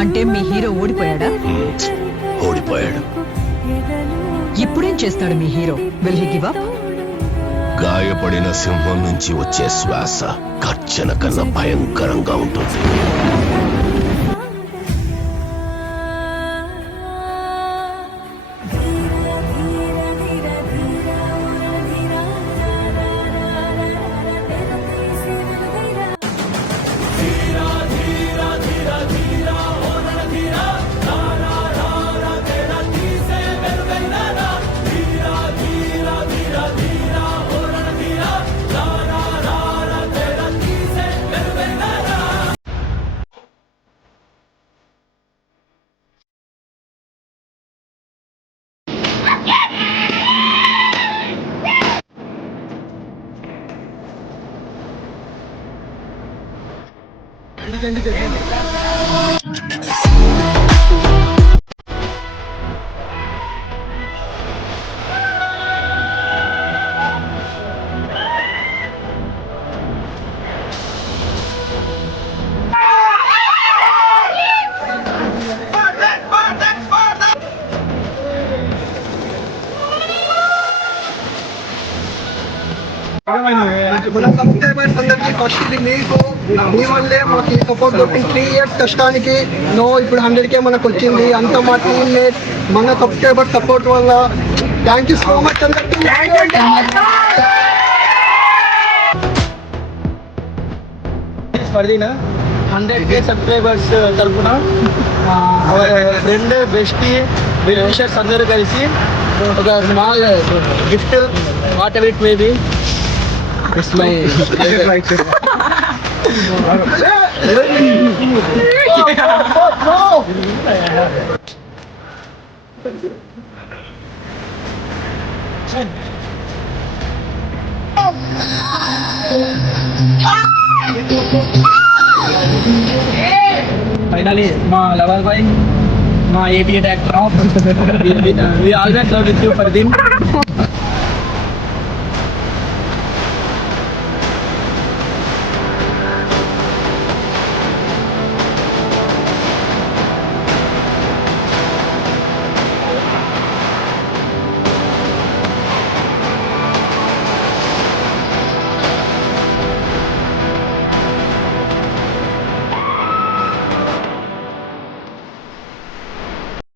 అంటే మీ హీరో ఓడిపోయాడా? ఓడిపోయాడు. ఇప్పుడేం చేస్తాడు మీ hero? Will he give up? గాయపడిన సింహం నుంచి వచ్చే శ్వాస గర్జన కన్నా భయంకరంగా ఉంటుంది. మన సబ్స్క్రైబర్స్ అందరికీ ఫస్ట్ ఇది మీకు మీ వల్లే మాకు ఈ సపోర్ట్ కొట్టింది 3 years కష్టానికి ఇప్పుడు 100K మనకు వచ్చింది. అంతా మా టీమ్మేట్ మన సబ్స్క్రైబర్ సపోర్ట్ వల్ల. థ్యాంక్ యూ సో మచ్ అందరికీ. 100K సబ్స్క్రైబర్స్ తరఫున ఫ్రెండ్ బెస్టీ విషర్స్ అందరూ కలిసి ఒక small gift what ever it may be. It's my finally my lover boy, my idiot actor. We always love with you for them.